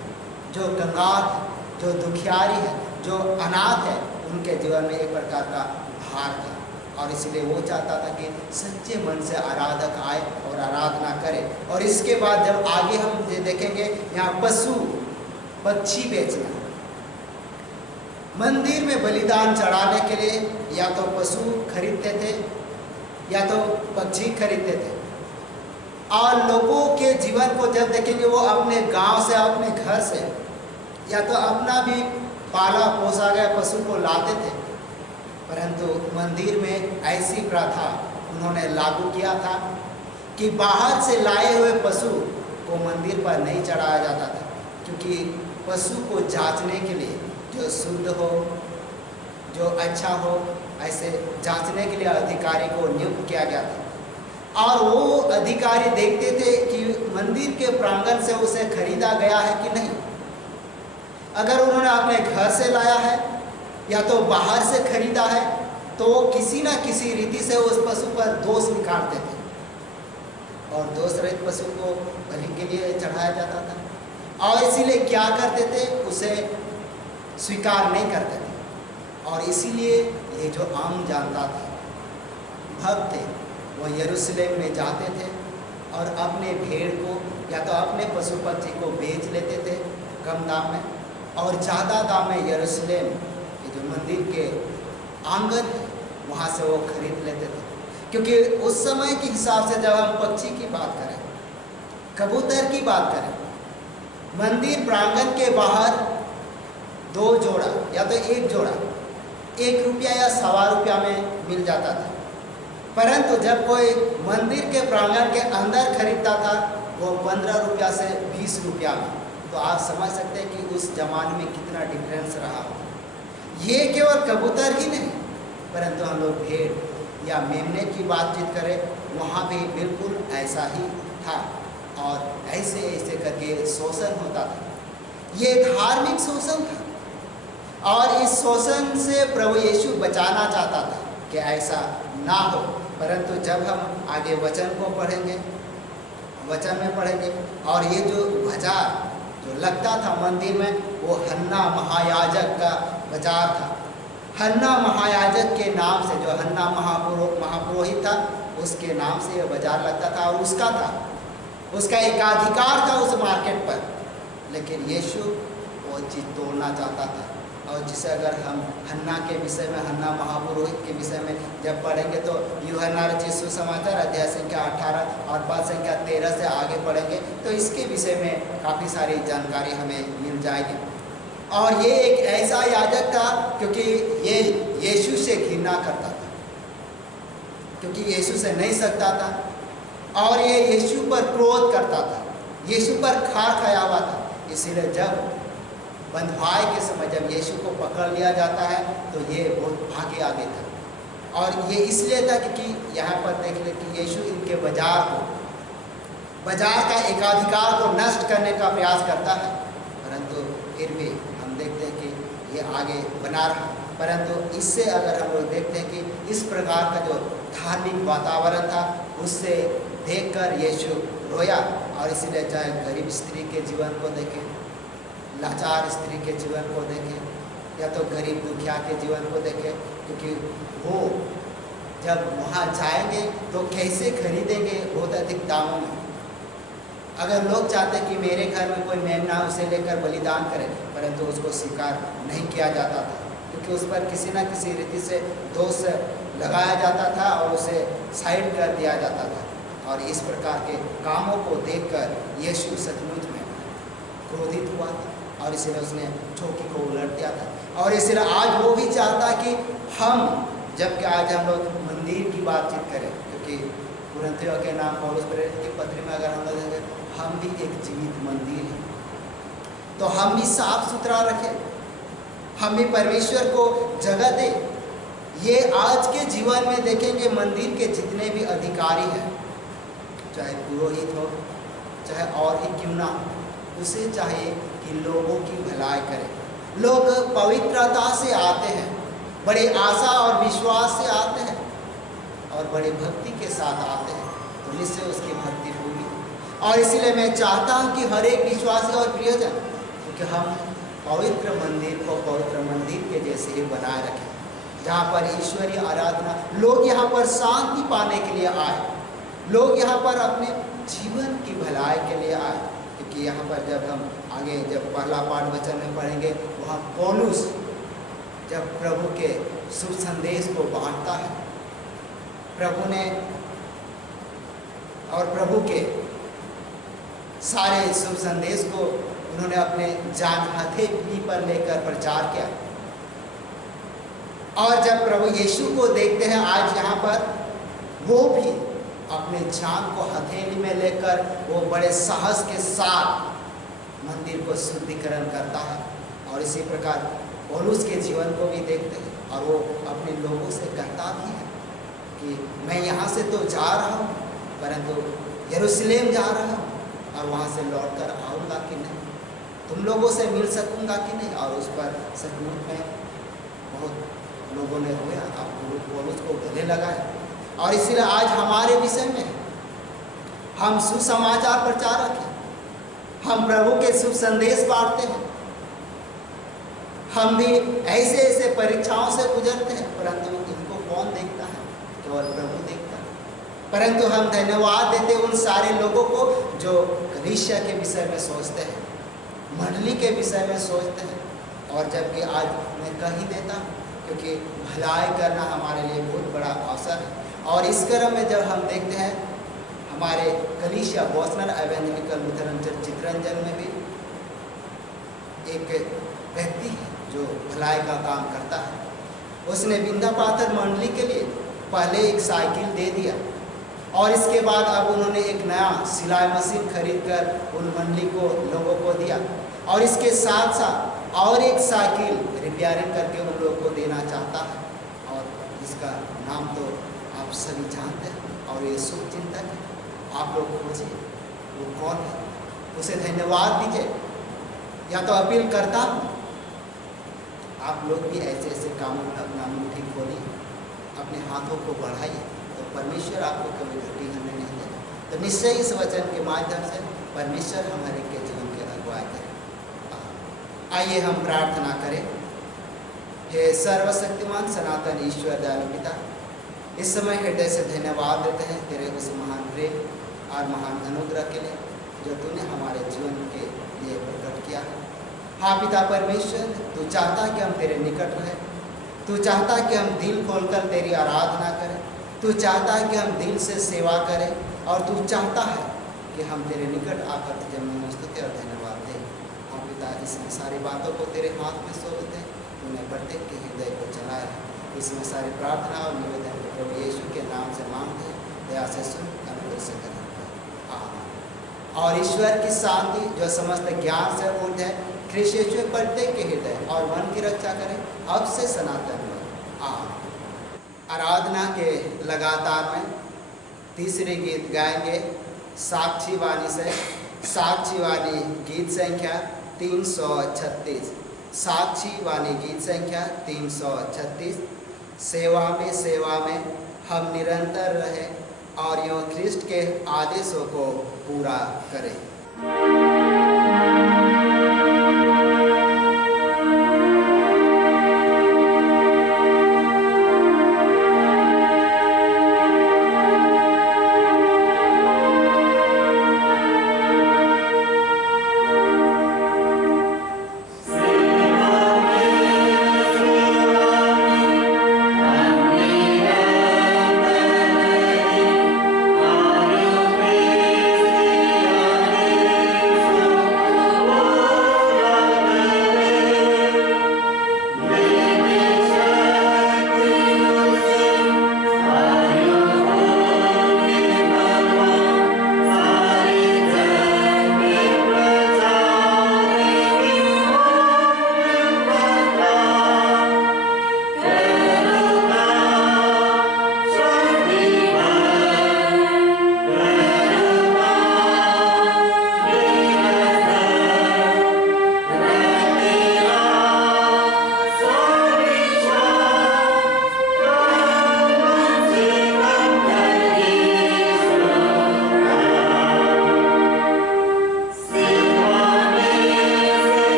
जो कंगाल है, जो दुखियारी है, जो अनाथ है, उनके जीवन में एक प्रकार का भार था। और इसलिए वो चाहता था कि सच्चे मन से आराधक आए और आराधना करे। और इसके बाद जब आगे हम ये देखेंगे, यहाँ पशु पक्षी बेचना, मंदिर में बलिदान चढ़ाने के लिए या तो पशु खरीदते थे या तो पक्षी खरीदते थे। और लोगों के जीवन को जब देखेंगे, वो अपने गांव से, अपने घर से, या तो अपना भी पाला पोसा गया पशु को लाते थे, परंतु मंदिर में ऐसी प्रथा उन्होंने लागू किया था कि बाहर से लाए हुए पशु को मंदिर पर नहीं चढ़ाया जाता था, क्योंकि पशु को जांचने के लिए जो शुद्ध हो, जो अच्छा हो, ऐसे जांचने के लिए अधिकारी को नियुक्त किया गया था। और वो अधिकारी देखते थे कि मंदिर के प्रांगण से उसे खरीदा गया है कि नहीं। अगर उन्होंने अपने घर से लाया है या तो बाहर से खरीदा है, तो वो किसी न किसी रीति से उस पशु पर दोष निकालते थे और दोष रहित पशु को बलि के लिए चढ़ाया जाता था। और इसीलिए क्या करते थे, उसे स्वीकार नहीं करते थे। और इसीलिए ये जो आम जनता थे, भक्त थे, वो यरूशलेम में जाते थे और अपने भेड़ को या तो अपने पशु पक्षी को बेच लेते थे कम दाम में, और ज़्यादा दाम में यरूशलेम के जो मंदिर के आंगन है वहाँ से वो खरीद लेते थे। क्योंकि उस समय के हिसाब से जब हम पक्षी की बात करें, कबूतर की बात करें, मंदिर प्रांगण के बाहर 2 जोड़ा या तो 1 जोड़ा 1 रुपया या ₹1.25 में मिल जाता था। परंतु जब कोई मंदिर के प्रांगण के अंदर खरीदता था वो 15 रुपया से 20 रुपया में। तो आप समझ सकते हैं कि उस जमाने में कितना डिफरेंस रहा हो। ये केवल कबूतर ही नहीं, परंतु हम लोग भेड़ या मेमने की बातचीत करें, वहाँ भी बिल्कुल ऐसा ही था और ऐसे ऐसे करके शोषण होता था। ये धार्मिक शोषण था और इस शोषण से प्रभु यीशु बचाना चाहता था कि ऐसा ना हो। परंतु जब हम आगे वचन को पढ़ेंगे, वचन में पढ़ेंगे, और ये जो बाजार जो लगता था मंदिर में, वो हन्ना महायाजक का बाजार था। हन्ना महायाजक के नाम से, जो हन्ना महापुरोहित था, उसके नाम से यह बाजार लगता था और उसका था, उसका एकाधिकार था उस मार्केट पर। लेकिन यीशु वो चीज़ तोड़ना चाहता था। और जिसे अगर हम हन्ना के विषय में, हन्ना महापुरोहित के विषय में जब पढ़ेंगे तो यूहन्ना रचित सुसमाचार अध्याय संख्या 18 और पद संख्या 13 से आगे पढ़ेंगे तो इसके विषय में काफ़ी सारी जानकारी हमें मिल जाएगी। और ये एक ऐसा याजक था क्योंकि ये यीशु से घृणा करता था, क्योंकि यीशु से नहीं सकता था और ये यीशु पर क्रोध करता था, यीशु पर खार खाया हुआ था। इसीलिए जब बंधुआई के समय जब यीशु को पकड़ लिया जाता है तो ये बहुत आगे आगे था। और ये इसलिए था क्योंकि यहाँ पर देख ले कि यीशु इनके बाजार का एकाधिकार को नष्ट करने का प्रयास करता है, परंतु फिर भी हम देखते हैं कि ये आगे बना रहा। परंतु इससे अगर हम लोग देखते हैं कि इस प्रकार का जो धार्मिक वातावरण था उससे देखकर यीशु रोया। और इसीलिए चाहे गरीब स्त्री के जीवन को देखें, लाचार स्त्री के जीवन को देखें या तो गरीब दुखिया के जीवन को देखें, क्योंकि वो जब वहाँ जाएंगे तो कैसे खरीदेंगे बहुत अधिक दामों में। अगर लोग चाहते कि मेरे घर में कोई मेमना उसे लेकर बलिदान करे, परंतु उसको स्वीकार नहीं किया जाता था क्योंकि उस पर किसी न किसी रीति से दोष लगाया जाता था और उसे साइड कर दिया जाता था। और इस प्रकार के कामों को देखकर यीशु सचमुच में क्रोधित हुआ था और इसलिए उसने चौकी को उलट दिया था। और इसलिए आज वो भी चाहता कि हम, जबकि आज हम लोग मंदिर की बातचीत करें, क्योंकि कुरिन्थियों के नाम पौलुस प्रेरित की पत्री में अगर हम लोग देखें, हम भी एक जीवित मंदिर हैं, तो हम भी साफ सुथरा रखें, हम भी परमेश्वर को जगह दें। ये आज के जीवन में देखेंगे मंदिर के जितने भी अधिकारी हैं, चाहे पुरोहित हो चाहे और ही क्यों ना हो, उसे चाहिए कि लोगों की भलाई करें। लोग पवित्रता से आते हैं, बड़े आशा और विश्वास से आते हैं और बड़े भक्ति के साथ आते हैं, तो निश्चय उसकी भक्ति होगी। और इसीलिए मैं चाहता हूं कि हर एक विश्वासी और प्रियजन, क्योंकि हम पवित्र मंदिर को पवित्र मंदिर के जैसे ही बनाए रखें, जहाँ पर ईश्वरीय आराधना, लोग यहाँ पर शांति पाने के लिए आए, लोग यहाँ पर अपने जीवन की भलाई के लिए आए। क्योंकि यहाँ पर जब हम आगे जब पहला पाठ वचन में पढ़ेंगे, वहाँ पौलुस जब प्रभु के शुभ संदेश को बांटता है, प्रभु ने और प्रभु के सारे शुभ संदेश को उन्होंने अपने जान हथेली पर लेकर प्रचार किया। और जब प्रभु यीशु को देखते हैं आज यहाँ पर, वो भी अपने जान को हथेली में लेकर वो बड़े साहस के साथ मंदिर को शुद्धिकरण करता है। और इसी प्रकार पौलुस के जीवन को भी देखते हैं और वो अपने लोगों से कहता भी है कि मैं यहाँ से तो जा रहा हूँ, परंतु यरूशलेम जा रहा हूँ और वहाँ से लौट कर आऊँगा कि नहीं, तुम लोगों से मिल सकूँगा कि नहीं। और उस पर सचमुच में बहुत लोगों ने रोया, आप पौलुस को गले लगाए। और इसलिए आज हमारे विषय में हम सुसमाचार प्रचारक हैं, हम प्रभु के शुभ संदेश बांटते हैं, हम भी ऐसे ऐसे परीक्षाओं से गुजरते हैं, परंतु इनको कौन देखता है? केवल प्रभु देखता है। परंतु हम धन्यवाद देते उन सारे लोगों को जो कलीसिया के विषय में सोचते हैं, मंडली के विषय में सोचते हैं। और जबकि आज मैं कह ही देता हूँ, क्योंकि भलाई करना हमारे लिए बहुत बड़ा अवसर है। और इस क्रम में जब हम देखते हैं हमारे कलीसिया Boston evangelical Lutheran church Chitranjan में भी एक व्यक्ति है जो भलाई का काम करता है। उसने बिंदा पाथर मंडली के लिए पहले एक साइकिल दे दिया और इसके बाद अब उन्होंने एक नया सिलाई मशीन खरीद कर उन मंडली को लोगों को दिया और इसके साथ साथ और एक साइकिल रिपेयरिंग करके उन लोगों को देना चाहता है। और इसका नाम तो आप सभी जानते हैं और ये शुभ चिंतक है। आप लोग खोजिए वो कौन है, उसे धन्यवाद दीजिए। या तो अपील करता हूँ आप लोग भी ऐसे ऐसे कामों में अपना मुट्ठी खोलिए, अपने हाथों को बढ़ाइए, तो परमेश्वर आपको कभी घटी होने नहीं देगा। तो निश्चय इस वचन के माध्यम से परमेश्वर हमारे के जीवन की अगुवाई करे। आइए हम प्रार्थना करें। हे सर्वशक्तिमान सनातन ईश्वर दयालु पिता, इस समय हृदय से धन्यवाद देते हैं तेरे उस महान प्रेम और महान अनुग्रह के लिए जो तूने हमारे जीवन के लिए प्रकट किया है। हाँ पिता परमेश्वर, तू चाहता है कि हम तेरे निकट रहें, तू चाहता है कि हम दिल खोलकर तेरी आराधना करें, तू चाहता है कि हम दिल से सेवा करें और तू चाहता है कि हम तेरे निकट आकर तुझे स्तुति और धन्यवाद दें। हाँ पिता, इसमें सारी बातों को तेरे हाथ में सौंपते हैं, तूने प्रत्येक के हृदय को चलाया है। इसमें सारी प्रार्थना और निवेदन प्रभु यीशु के नाम से मांगते हैं, दया से सुन अनुग्रह से करें। और ईश्वर की शांति जो समस्त ज्ञान से ऊर्ध्व है, ख्रीष्ट यीशु प्रत्येक के हृदय और मन की रक्षा करें अब से सनातन में। आराधना के लगातार में तीसरे गीत गाएंगे साक्षी वाणी से। साक्षी वाणी गीत संख्या 336। साक्षी वाणी गीत संख्या 336। सेवा में हम निरंतर रहें और यूँ ख्रीष्ट के आदेशों को पूरा करें।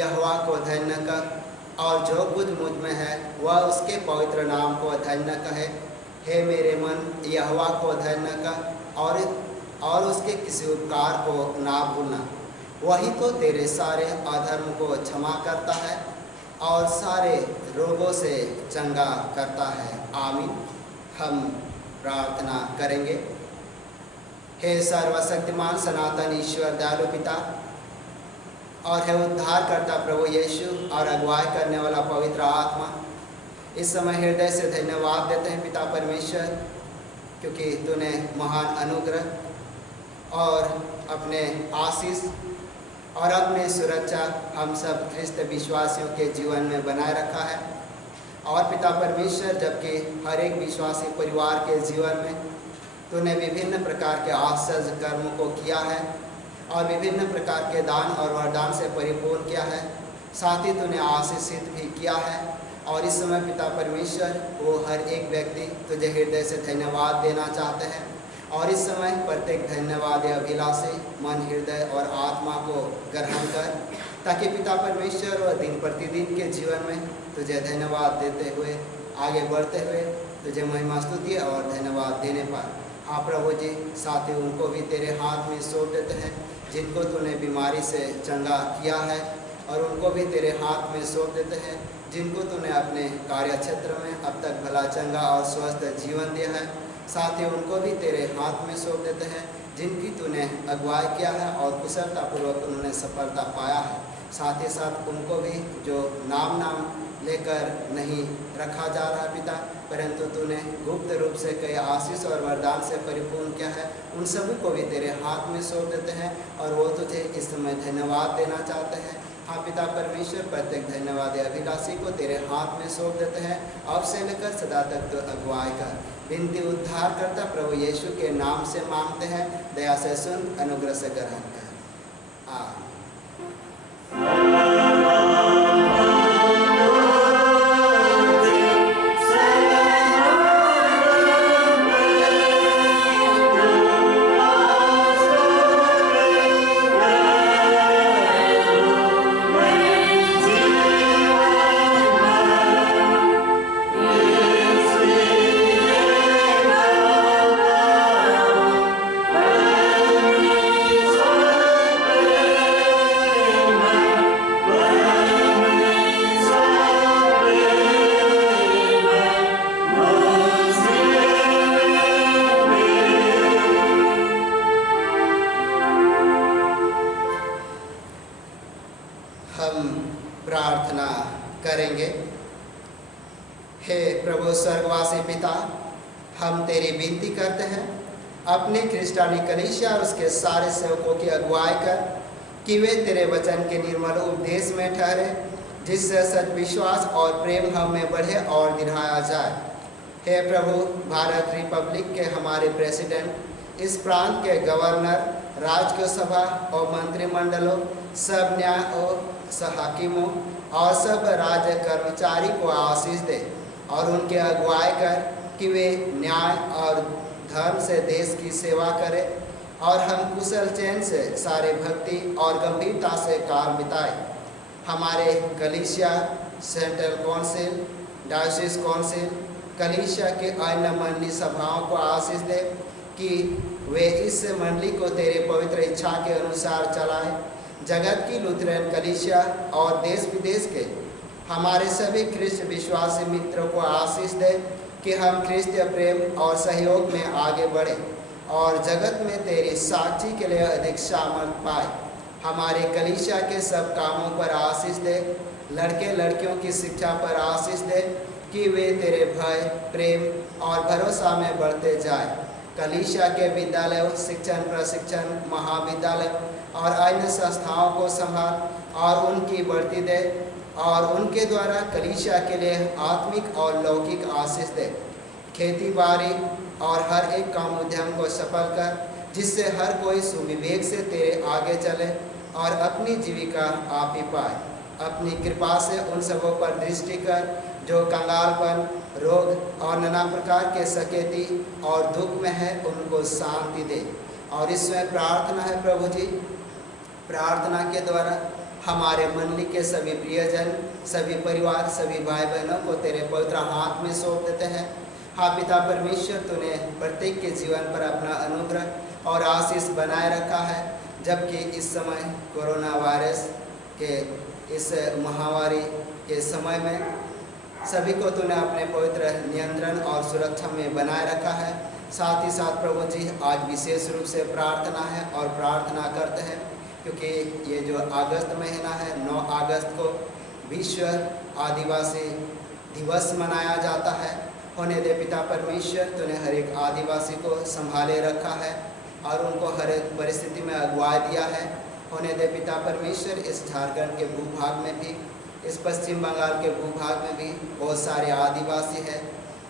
यहोवा को धन्य कर, और जो कुछ मुझ में है वह उसके पवित्र नाम को धन्य कहे। हे मेरे मन, यहोवा को धन्य कर और उसके किसी उपकार को ना भूलना। वही तो तेरे सारे अधर्म को क्षमा करता है और सारे रोगों से चंगा करता है। आमीन। हम प्रार्थना करेंगे। हे सर्वशक्तिमान सनातन ईश्वर दयालु पिता और है उद्धार करता प्रभु यीशु और अगुवाई करने वाला पवित्र आत्मा, इस समय हृदय से धन्यवाद देते हैं पिता परमेश्वर, क्योंकि तूने महान अनुग्रह और अपने आशीष और अपने सुरक्षा हम सब ख्रिस्त विश्वासियों के जीवन में बनाए रखा है। और पिता परमेश्वर, जबकि हर एक विश्वासी परिवार के जीवन में तूने विभिन्न प्रकार के आश्चर्य कर्मों को किया है और विभिन्न प्रकार के दान और वरदान से परिपूर्ण किया है, साथ ही तूने आशीषित भी किया है। और इस समय पिता परमेश्वर, वो हर एक व्यक्ति तुझे हृदय से धन्यवाद देना चाहते हैं। और इस समय प्रत्येक धन्यवाद अभिलाषी मन, हृदय और आत्मा को ग्रहण कर, ताकि पिता परमेश्वर वह दिन प्रतिदिन के जीवन में तुझे धन्यवाद देते हुए आगे बढ़ते हुए तुझे महिमा स्तुति और धन्यवाद देने पर। हाँ प्रभु जी, साथ ही उनको भी तेरे हाथ में सौंप देते हैं जिनको तूने बीमारी से चंगा किया है, और उनको भी तेरे हाथ में सौंप देते हैं जिनको तूने अपने कार्य क्षेत्र में अब तक भला, चंगा और स्वस्थ जीवन दिया है। साथ ही उनको भी तेरे हाथ में सौंप देते हैं जिनकी तूने अगुवाई किया है और कुशलतापूर्वक उन्होंने सफलता पाया है। साथ ही साथ उनको भी जो नाम लेकर नहीं रखा जा रहा पिता, परंतु तूने गुप्त रूप से कई आशीष और वरदान से परिपूर्ण किया है, उन सभी को भी तेरे हाथ में सौंप देते हैं और वो तुझे इस समय धन्यवाद देना चाहते हैं। हाँ पिता परमेश्वर, प्रत्येक धन्यवाद अभिलाषी को तेरे हाथ में सौंप देते हैं, अब से लेकर सदा तक तो अगुवाई कर। विनती उद्धार करता प्रभु यीशु के नाम से मांगते हैं, दया से सुन, अनुग्रह से ग्रहण कर। आमीन। प्रार्थना करेंगे। हे प्रभु स्वर्गवासी पिता, हम तेरी विनती करते हैं, अपनी क्रिस्टानी कलीसिया और उसके सारे सेवकों की अगुवाई कर कि वे तेरे वचन के निर्मल उपदेश में ठहरे, जिससे सच विश्वास और प्रेम हम में बढ़े और दिखाया जाए। हे प्रभु, भारत रिपब्लिक के हमारे प्रेसिडेंट, इस प्रांत के गवर्नर, राज्य सभा और मंत्रिमंडलों, सब न्याय और हाकिमों और सब राज्य कर्मचारी को आशीष दे और उनके अगुवाई कर कि वे न्याय और धर्म से देश की सेवा करें और हम कुशल चैन से सारे भक्ति और गंभीरता से काल बिताए। हमारे कलीसिया, सेंट्रल काउंसिल, डायोसिस काउंसिल, कलीसिया के अन्य मंडली सभाओं को आशीष दे कि वे इस मंडली को तेरे पवित्र इच्छा के अनुसार चलाएं। जगत की लुथरन कलीसिया और देश विदेश के हमारे सभी ख्रिस्त विश्वासी मित्रों को आशीष दे कि हम ख्रिस्तीय प्रेम और सहयोग में आगे बढ़े और जगत में तेरी साक्षी के लिए अधिक सामर्थ पाए। हमारे कलीसिया के सब कामों पर आशीष दे, लड़के लड़कियों की शिक्षा पर आशीष दे कि वे तेरे भय, प्रेम और भरोसा में बढ़ते जाए। कलीसिया के विद्यालयों, शिक्षण प्रशिक्षण महाविद्यालय और अन्य संस्थाओं को संभाल और उनकी बढ़ती दे और उनके द्वारा कलीसिया के लिए आत्मिक और लौकिक आशीष दे। खेती बाड़ी और हर एक काम उद्यम को सफल कर, जिससे हर कोई सुविवेक से तेरे आगे चले और अपनी जीविका आप ही पाए। अपनी कृपा से उन सबों पर दृष्टि कर जो कंगालपन, रोग और नाना प्रकार के सकेती और दुख में है, उनको शांति दे। और इसमें प्रार्थना है प्रभु जी, प्रार्थना के द्वारा हमारे मंडली के सभी प्रियजन, सभी परिवार, सभी भाई बहनों को तेरे पवित्र हाथ में सौंप देते हैं। हाँ पिता परमेश्वर, तूने प्रत्येक के जीवन पर अपना अनुग्रह और आशीष बनाए रखा है, जबकि इस समय कोरोना वायरस के इस महामारी के समय में सभी को तूने अपने पवित्र नियंत्रण और सुरक्षा में बनाए रखा है। साथ ही साथ प्रभु जी, आज विशेष रूप से प्रार्थना है और प्रार्थना करते हैं क्योंकि ये जो अगस्त महीना है, 9 अगस्त को विश्व आदिवासी दिवस मनाया जाता है। होने दे पिता परमेश्वर, तूने हर एक आदिवासी को संभाले रखा है और उनको हर एक परिस्थिति में अगुवाई दिया है। होने दे पिता परमेश्वर, इस झारखंड के भूभाग में भी, इस पश्चिम बंगाल के भूभाग में भी बहुत सारे आदिवासी हैं।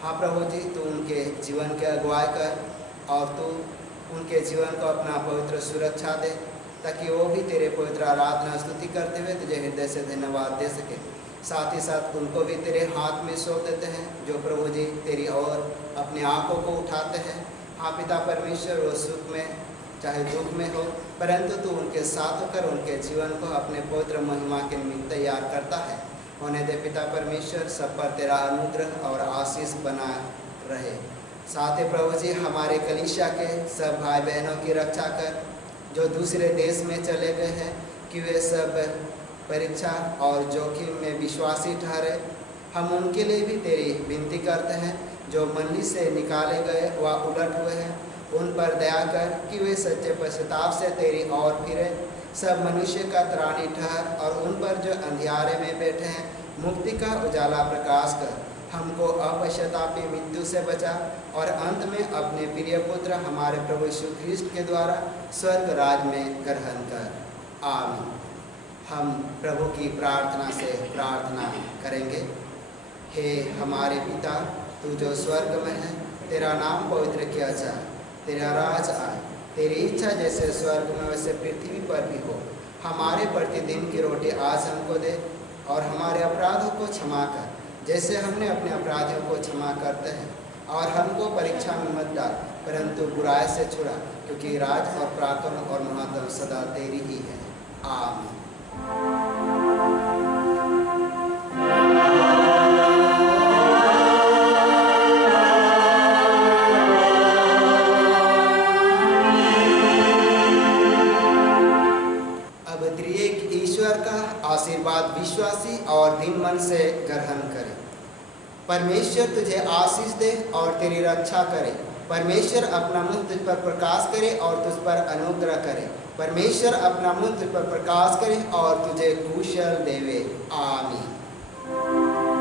हाँ प्रभु जी, तू उनके जीवन के अगुवाई कर और तू उनके जीवन को अपना पवित्र सुरक्षा दे, ताकि वो भी तेरे पवित्र आराधना स्तुति करते हुए तुझे हृदय से धन्यवाद दे सके। साथ ही साथ उनको भी तेरे हाथ में सौंप देते हैं जो प्रभु जी तेरी ओर अपने आँखों को उठाते हैं। हाँ पिता परमेश्वर, वो सुख में चाहे दुख में हो, परंतु तू उनके साथ होकर उनके जीवन को अपने पवित्र महिमा के निमित्त तैयार करता है। होने दे पिता परमेश्वर, सब पर तेरा अनुग्रह और आशीष बना रहे। साथ ही प्रभु जी, हमारे कलीसिया के सब भाई बहनों की रक्षा कर जो दूसरे देश में चले गए हैं, कि वे सब परीक्षा और जोखिम में विश्वासी ठहरे। हम उनके लिए भी तेरी विनती करते हैं। जो मंडली से निकाले गए व उलट हुए हैं, उन पर दया कर कि वे सच्चे पश्चाताप से तेरी ओर फिरे। सब मनुष्य का त्राणी ठहर और उन पर जो अंधियारे में बैठे हैं, मुक्ति का उजाला प्रकाश कर। हमको अपश्चातापी मृत्यु से बचा और अंत में अपने प्रिय पुत्र हमारे प्रभु यीशु ख्रिस्ट के द्वारा स्वर्ग राज में ग्रहण कर। आमीन। हम प्रभु की प्रार्थना से प्रार्थना करेंगे। हे हमारे पिता, तू जो स्वर्ग में है, तेरा नाम पवित्र किया जाए, तेरा राज आए, तेरी इच्छा जैसे स्वर्ग में वैसे पृथ्वी पर भी हो। हमारे प्रतिदिन की रोटी आज हमको दे और हमारे अपराधों को क्षमा कर, जैसे हमने अपने अपराधियों को क्षमा करते हैं। और हमको परीक्षा में मत डाल, परंतु बुराई से छुड़ा, क्योंकि राज और पराक्रम और महात्म सदा तेरी ही है। आमीन। अब त्रिएक ईश्वर का आशीर्वाद विश्वासी और दिन मन से ग्रहण करें। परमेश्वर तुझे आशीष दे और तेरी रक्षा करे। परमेश्वर अपना मुख तुझ पर प्रकाश करे और तुझ पर अनुग्रह करे। परमेश्वर अपना मुख तुझ पर प्रकाश करे और तुझे कुशल देवे। आमीन।